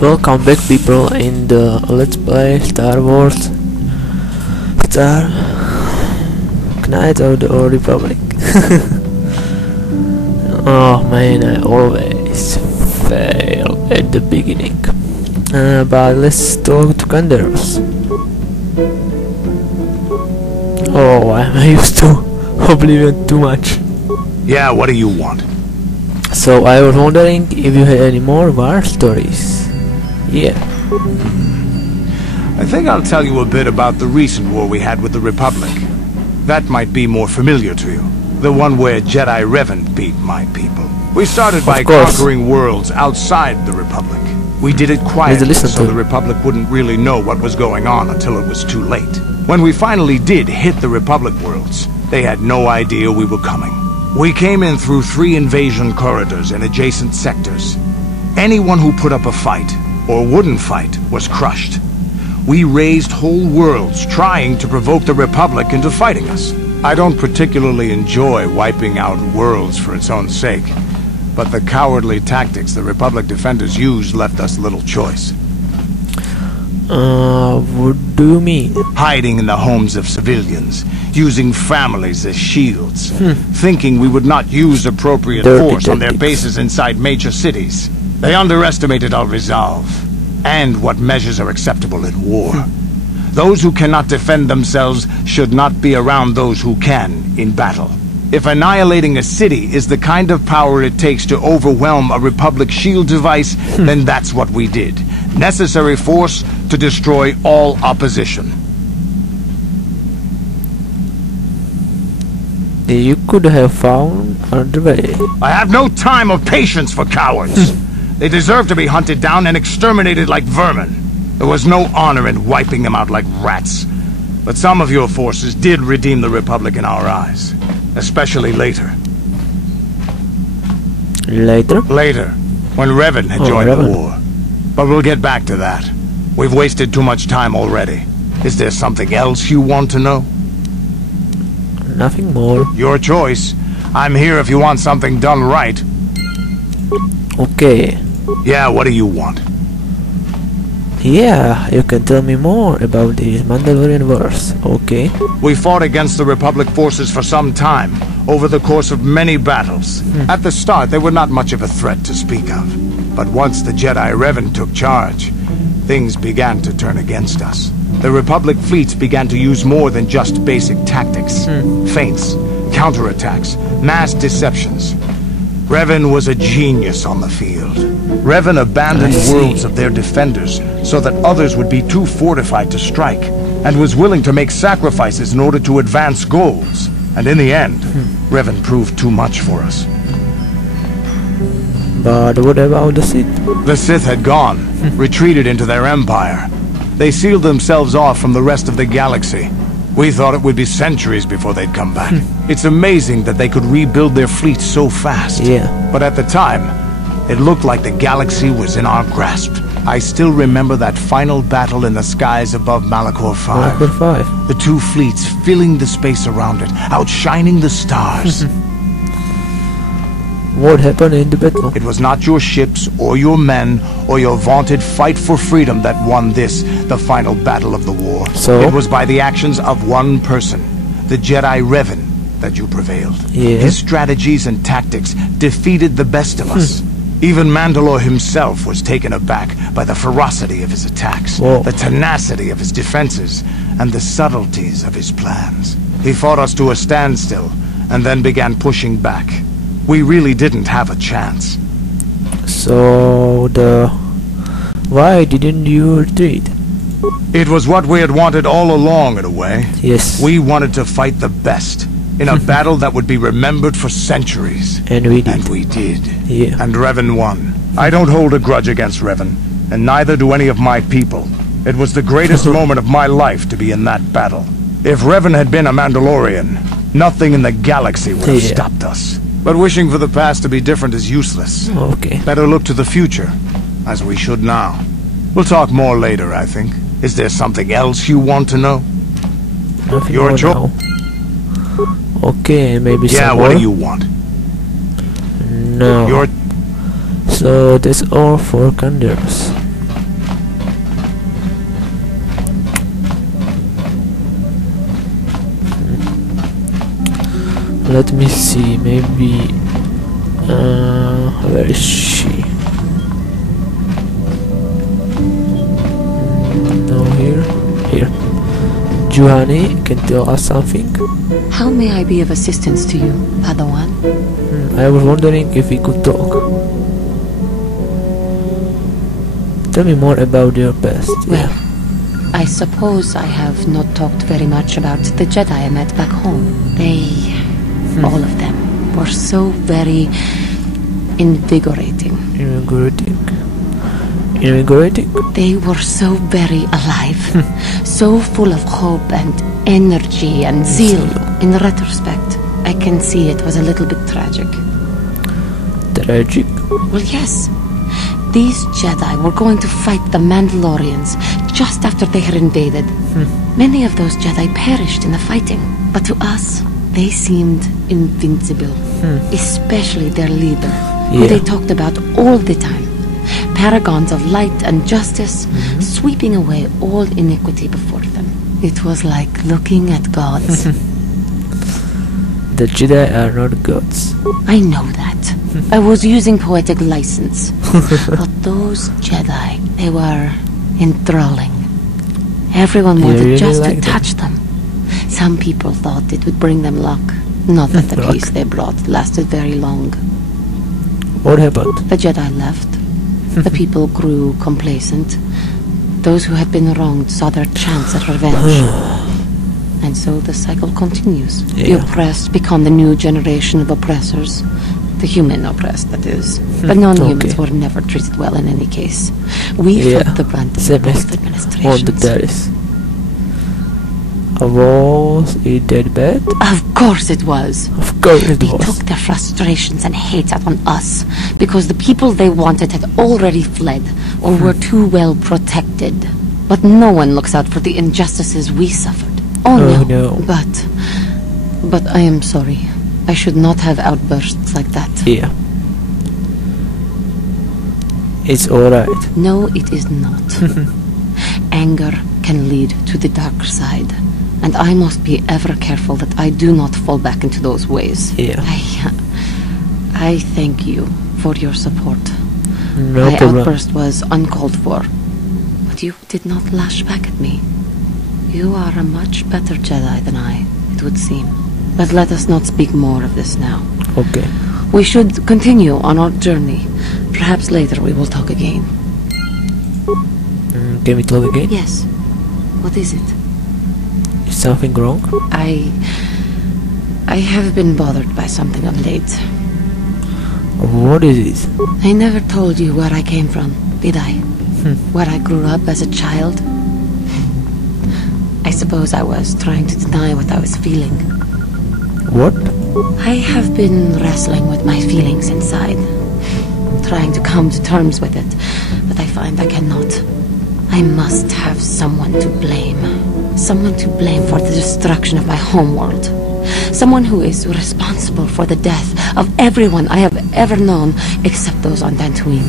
Welcome back, people, in the Let's Play Star Wars Star Knights of the Old Republic. Oh man, I always fail at the beginning. But let's talk to Canderous. Oh, I'm used to Oblivion too much. Yeah, what do you want? So I was wondering if you had any more war stories. Yeah. I think I'll tell you a bit about the recent war we had with the Republic. That might be more familiar to you. The one where Jedi Revan beat my people. We started by conquering worlds outside the Republic. We did it quietly so the Republic wouldn't really know what was going on until it was too late. When we finally did hit the Republic worlds, they had no idea we were coming. We came in through 3 invasion corridors in adjacent sectors. Anyone who put up a fight, or wouldn't fight, was crushed. We razed whole worlds trying to provoke the Republic into fighting us. I don't particularly enjoy wiping out worlds for its own sake, but the cowardly tactics the Republic defenders used left us little choice. What do you mean? Hiding in the homes of civilians, using families as shields, thinking we would not use appropriate force on their bases inside major cities. They underestimated our resolve, and what measures are acceptable in war. Those who cannot defend themselves should not be around those who can in battle. If annihilating a city is the kind of power it takes to overwhelm a Republic shield device, then that's what we did. Necessary force to destroy all opposition. You could have found another way. I have no time or patience for cowards. They deserve to be hunted down and exterminated like vermin. There was no honor in wiping them out like rats. But some of your forces did redeem the Republic in our eyes. Especially later. Later? Later, when Revan had joined the war. But we'll get back to that. We've wasted too much time already. Is there something else you want to know? Nothing more. Your choice. I'm here if you want something done right. Okay. Yeah, what do you want? Yeah, you can tell me more about these Mandalorian wars, okay? We fought against the Republic forces for some time, over the course of many battles. At the start, they were not much of a threat to speak of. But once the Jedi Revan took charge, things began to turn against us. The Republic fleets began to use more than just basic tactics. Feints, counterattacks, mass deceptions. Revan was a genius on the field. Revan abandoned worlds of their defenders so that others would be too fortified to strike, and was willing to make sacrifices in order to advance goals. And in the end, Revan proved too much for us. But what about the Sith? The Sith had gone, retreated into their empire. They sealed themselves off from the rest of the galaxy. We thought it would be centuries before they'd come back. It's amazing that they could rebuild their fleet so fast. Yeah. But at the time, it looked like the galaxy was in our grasp. I still remember that final battle in the skies above Malachor 5. Malachor 5. The 2 fleets filling the space around it, outshining the stars. What happened in the battle? It was not your ships, or your men, or your vaunted fight for freedom that won this, the final battle of the war. So? It was by the actions of one person, the Jedi Revan, that you prevailed. Yeah. His strategies and tactics defeated the best of us. Even Mandalore himself was taken aback by the ferocity of his attacks, the tenacity of his defenses, and the subtleties of his plans. He fought us to a standstill, and then began pushing back. We really didn't have a chance. So, why didn't you retreat? It was what we had wanted all along, in a way. Yes. We wanted to fight the best, in a battle that would be remembered for centuries. And we did. And we did. Yeah. And Revan won. I don't hold a grudge against Revan, and neither do any of my people. It was the greatest moment of my life to be in that battle. If Revan had been a Mandalorian, nothing in the galaxy would have stopped us. But wishing for the past to be different is useless. Okay. Better look to the future, as we should now. We'll talk more later, I think. Is there something else you want to know? Nothing Your more choice. now. Okay, maybe some Yeah, more. what do you want? No. Your So that's all for Canderous. Let me see, maybe... where is she? No, here. Here. Juhani, can tell us something? How may I be of assistance to you, Padawan? I was wondering if we could talk. Tell me more about your past. Well, I suppose I have not talked very much about the Jedi I met back home. They, all of them, were so very invigorating. Invigorating? They were so very alive, so full of hope and energy and zeal. In retrospect, I can see it was a little bit tragic. Tragic? Well, yes. These Jedi were going to fight the Mandalorians just after they had invaded. Many of those Jedi perished in the fighting, but to us, they seemed invincible. Especially their leader, who they talked about all the time. Paragons of light and justice, sweeping away all iniquity before them. It was like looking at gods. The Jedi are not gods. I know that. I was using poetic license. But those Jedi, they were enthralling. Everyone wanted really just like to touch them. Some people thought it would bring them luck. Not that the peace they brought lasted very long. What happened? The Jedi left. The people grew complacent. Those who had been wronged saw their chance at revenge. And so the cycle continues. The oppressed become the new generation of oppressors. The human oppressed, that is. The non-humans were never treated well in any case. We felt the brunt of both administrations. On the terrace. Was it that bad? Of course it was. Of course it They was. took their frustrations and hate out on us because the people they wanted had already fled or were too well protected. But no one looks out for the injustices we suffered. Oh no. But I am sorry. I should not have outbursts like that. Yeah. It's alright. No, it is not. Anger can lead to the dark side. And I must be ever careful that I do not fall back into those ways. Yeah. I thank you for your support. No My problem. outburst was uncalled for. But you did not lash back at me. You are a much better Jedi than I, it would seem. But let us not speak more of this now. Okay. We should continue on our journey. Perhaps later we will talk again. Can we talk again? Yes. What is it? Is something wrong? I have been bothered by something of late. What is it? I never told you where I came from, did I? Where I grew up as a child? I suppose I was trying to deny what I was feeling. What? I have been wrestling with my feelings inside, trying to come to terms with it, but I find I cannot. I must have someone to blame. Someone to blame for the destruction of my homeworld. Someone who is responsible for the death of everyone I have ever known, except those on Dantooine.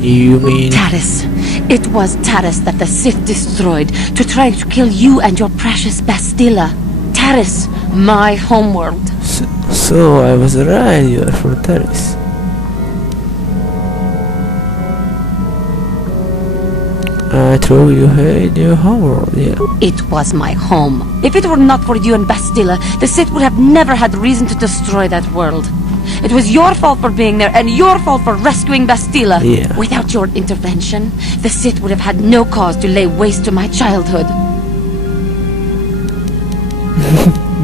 You mean... Taris. It was Taris that the Sith destroyed to try to kill you and your precious Bastilla. Taris, my homeworld. So I was right, you are from Taris. I thought you hate your homeworld, yeah. It was my home. If it were not for you and Bastilla, the Sith would have never had reason to destroy that world. It was your fault for being there, and your fault for rescuing Bastilla. Yeah. Without your intervention, the Sith would have had no cause to lay waste to my childhood.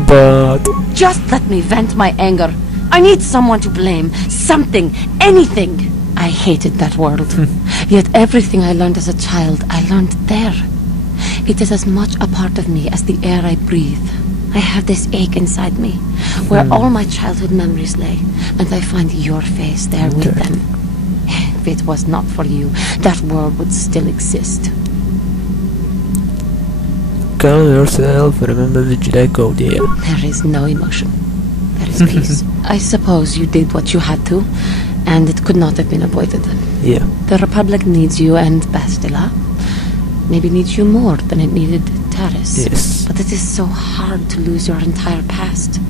But... Just let me vent my anger. I need someone to blame. Something. Anything. I hated that world. Yet everything I learned as a child, I learned there. It is as much a part of me as the air I breathe. I have this ache inside me, where all my childhood memories lay, and I find your face there with them. If it was not for you, that world would still exist. Calm yourself, remember the Jedi Code, yeah. There is no emotion. There is peace. I suppose you did what you had to, and it could not have been avoided. Yeah. The Republic needs you and Bastilla. Maybe needs you more than it needed Terrace. Yes. But it is so hard to lose your entire past.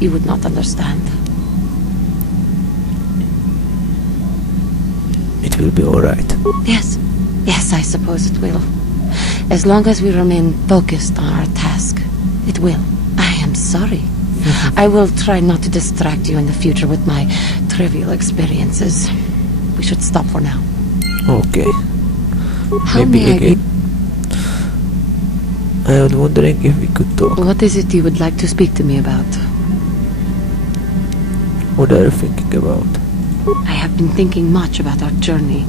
You would not understand. It will be alright. Yes. Yes, I suppose it will. As long as we remain focused on our task, it will. I am sorry. I will try not to distract you in the future with my trivial experiences. We should stop for now. Okay. How Maybe may again. I was wondering if we could talk. What is it you would like to speak to me about? What are you thinking about? I have been thinking much about our journey,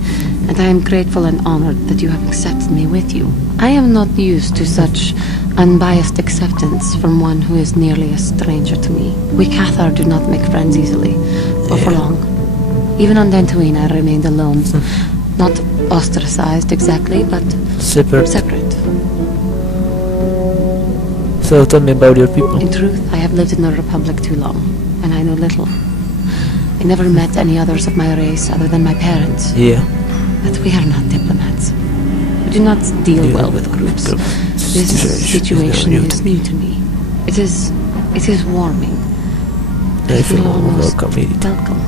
and I am grateful and honored that you have accepted me with you. I am not used to such unbiased acceptance from one who is nearly a stranger to me. We Cathar do not make friends easily, or for long. Even on Dantooine I remained alone. Not ostracized exactly, but Separate. separate. So tell me about your people. In truth, I have lived in the Republic too long, and I know little. I never met any others of my race other than my parents. Yeah. But we are not diplomats. We do not deal well with groups. This situation is new to me. It is warming. I feel almost welcome. welcome.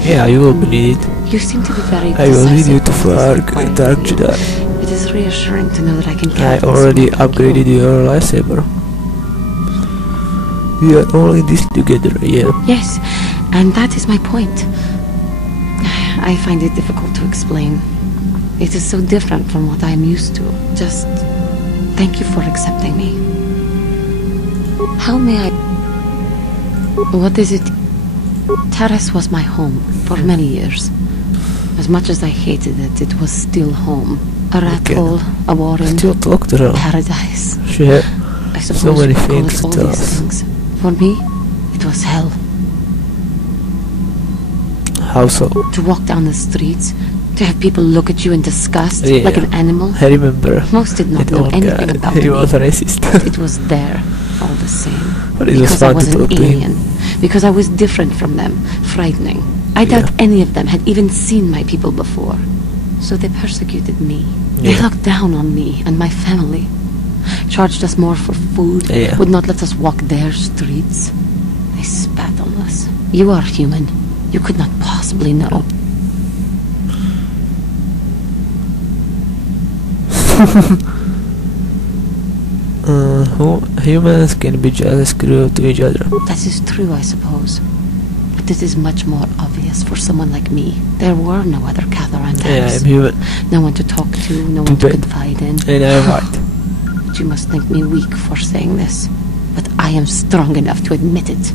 Yeah, you will believe it. You seem to be very I will lead you to decisive far and Dark quiet. Jedi. It is reassuring to know that I can I count on already someone like upgraded you. your lightsaber. We are all in this together, yeah. Yes, and that is my point. I find it difficult to explain. It is so different from what I am used to. Just thank you for accepting me. How may I... What is it? Terrace was my home for many years. As much as I hated it, it was still home. A rat hole, a warren, Still talk to her. paradise. She had I suppose so many you could call things it to all tell these us. things. For me, it was hell. How so? To walk down the streets, to have people look at you in disgust, Yeah. like an animal. I remember. Most did not That know old anything guy. about He me. was racist. It was there, all the same. But it was Because I fun was to an talk to him. alien. Because I was different from them. Frightening. I doubt Yeah. any of them had even seen my people before. So they persecuted me. They Yeah. looked down on me and my family. Charged us more for food. Yeah. Would not let us walk their streets. They spat on us. You are human. You could not possibly know. Humans can be jealous, cruel to each other. That is true, I suppose. But it is much more obvious for someone like me. There were no other Catharandans. Yeah, I'm human. No one to talk to, no one to bad. confide in. And I'm white. But you must think me weak for saying this. But I am strong enough to admit it.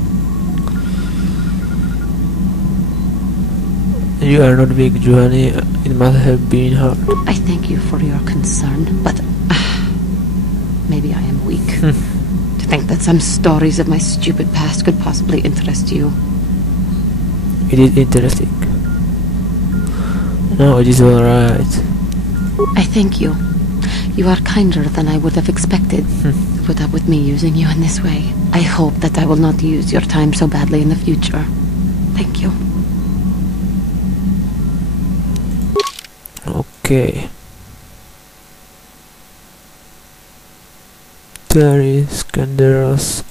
You are not big, Juhani. It must have been hard. I thank you for your concern, but maybe I am weak. To think that some stories of my stupid past could possibly interest you. It is interesting. No, it is alright. I thank you. You are kinder than I would have expected to put up with me using you in this way. I hope that I will not use your time so badly in the future. Thank you. Okay. There is Canderous,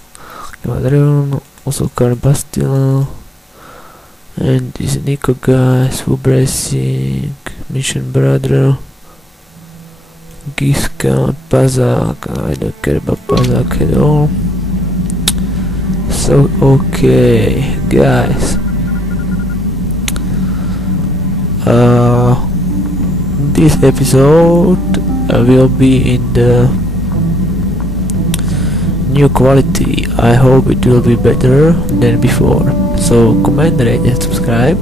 also Carbastil, and this Nico guys, Fubracing, Mission Brother, Giscount, Pazak. I don't care about Pazak at all. So okay, guys. This episode will be in the new quality. I hope it will be better than before. So comment, rate and subscribe,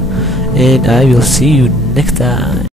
and I will see you next time.